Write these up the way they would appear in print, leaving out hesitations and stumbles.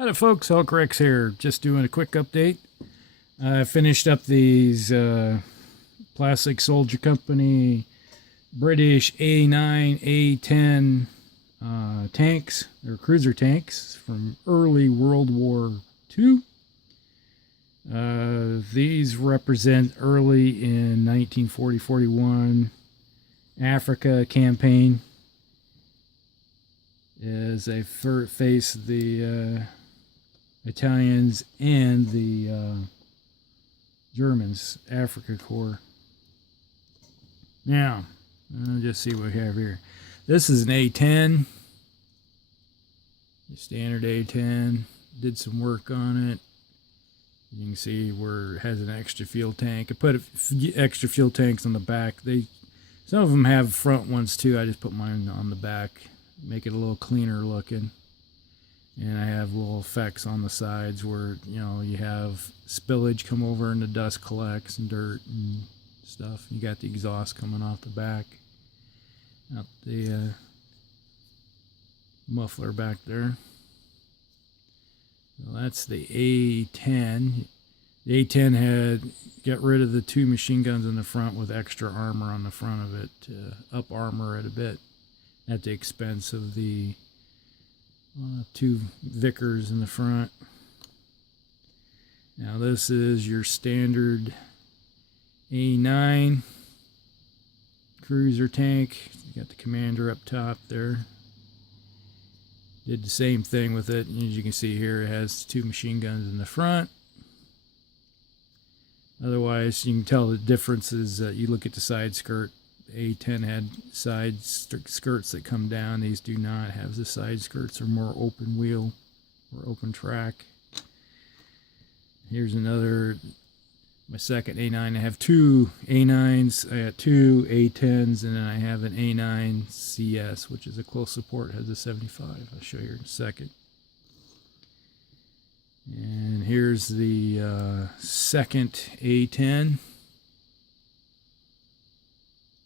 Hello folks, Hulk Rex here. Just doing a quick update. I finished up these Plastic Soldier Company British A9, A10 tanks. They're cruiser tanks from early World War II. These represent early in 1940-41 Africa campaign as they face the Italians and the Germans, Africa Corps. Now, I'll just see what we have here. This is an A10, standard A10. Did some work on it. You can see where it has an extra fuel tank. I put extra fuel tanks on the back. Some of them have front ones too. I just put mine on the back, make it a little cleaner looking. And I have little effects on the sides where, you have spillage come over and the dust collects and dirt and stuff. You got the exhaust coming off the back. Out the muffler back there. So that's the A10. The A10 got rid of the two machine guns in the front with extra armor on the front of it to up armor it a bit at the expense of the two Vickers in the front. Now this is your standard A9 cruiser tank. You got the commander up top there. Did the same thing with it. As you can see here, it has two machine guns in the front. Otherwise, you can tell the difference is that you look at the side skirt. A10 had side skirts that come down. These do not have the side skirts. They're more open wheel or open track. Here's my second A9. I have two A9s. I got two A10s, and then I have an A9 CS, which is a close support, has a 75. I'll show you in a second. And here's the second A10.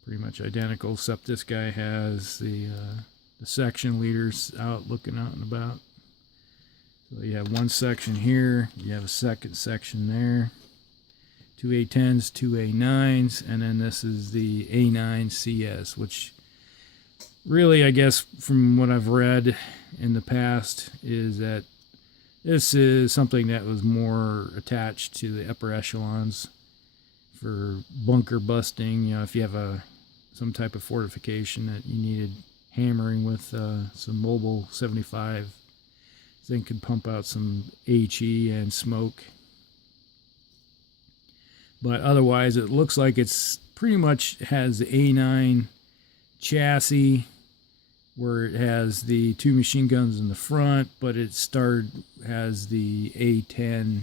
Pretty much identical, except this guy has the section leaders looking out and about. So you have one section here, you have a second section there, two A10s, two A9s, and then this is the A9 CS, which really, I guess, from what I've read in the past, is that this is something that was more attached to the upper echelons for bunker busting. If you have some type of fortification that you needed hammering with some mobile 75, then could pump out some HE and smoke. But otherwise, it looks like it's pretty much has the A9 chassis, where it has the two machine guns in the front, but it has the A10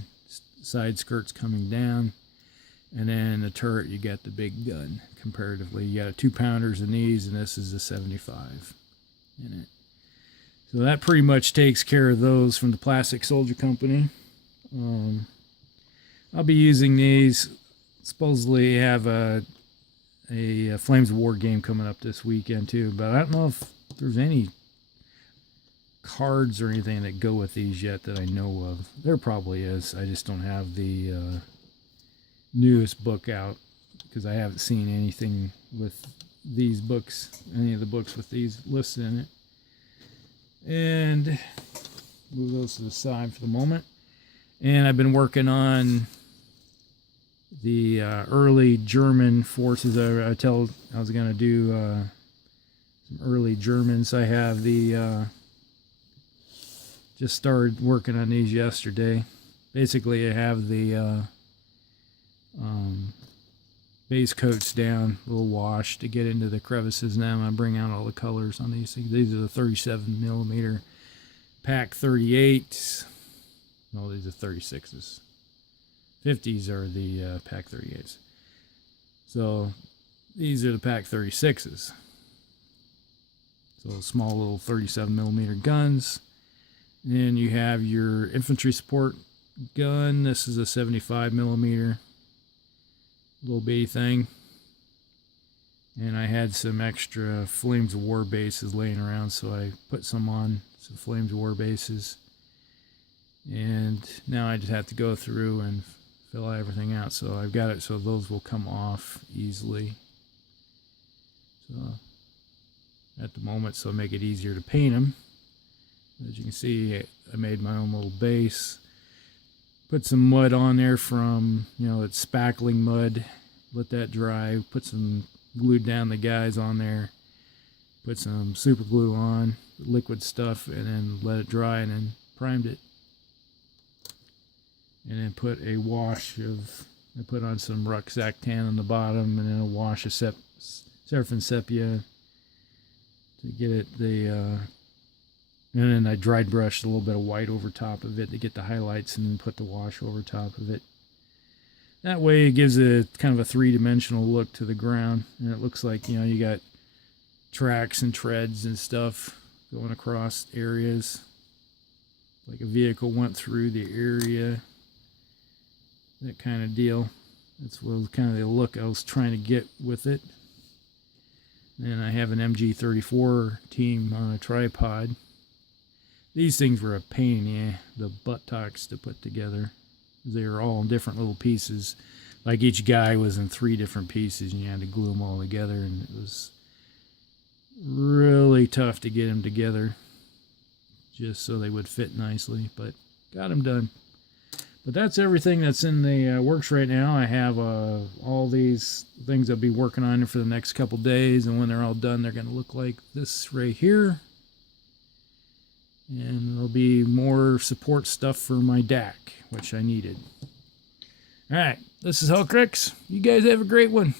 side skirts coming down. And then the turret, you got the big gun comparatively. You got a 2-pounders in these, and this is a 75 in it. So that pretty much takes care of those from the Plastic Soldier Company. I'll be using these. Supposedly have a Flames of War game coming up this weekend too, but I don't know if there's any cards or anything that go with these yet that I know of. There probably is. I just don't have the newest book out because I haven't seen anything with these books, any of the books with these listed in it. And move those to the side for the moment. And I've been working on the early German forces. I was going to do some early Germans. I have just started working on these yesterday. Basically, I have the base coats down, a little wash to get into the crevices. Now I'm going to bring out all the colors on these things. These are the 37 millimeter Pack 38s. No, these are 36s. 50s are the Pack 38s. So these are the Pack 36s. So small little 37 millimeter guns. And you have your infantry support gun. This is a 75 millimeter little bitty thing. And I had some extra Flames of War bases laying around, so I put some on, some Flames of War bases. And now I just have to go through and fill everything out. So I've got it so those will come off easily. So at the moment, so make it easier to paint them. As you can see, I made my own little base. Put some mud on there from, it's spackling mud. Let that dry. Put some, glued down the guys on there. Put some super glue on, liquid stuff, and then let it dry, and then primed it. And then put a wash of, I put on some rucksack tan on the bottom, and then a wash of Seraphim Sepia to get it and then I dried brushed a little bit of white over top of it to get the highlights, and then put the wash over top of it. That way it gives it kind of a three-dimensional look to the ground, and it looks like, you got tracks and treads and stuff going across areas, like a vehicle went through the area, that kind of deal. That's kind of the look I was trying to get with it. And I have an MG34 team on a tripod. These things were a pain in the buttocks to put together. They were all in different little pieces. Like each guy was in 3 different pieces, and you had to glue them all together, and it was really tough to get them together just so they would fit nicely, but got them done. But that's everything that's in the works right now. I have all these things I'll be working on for the next couple days, and when they're all done, they're going to look like this right here. And there'll be more support stuff for my DAC, which I needed. All right, this is Hulkrix. You guys have a great one.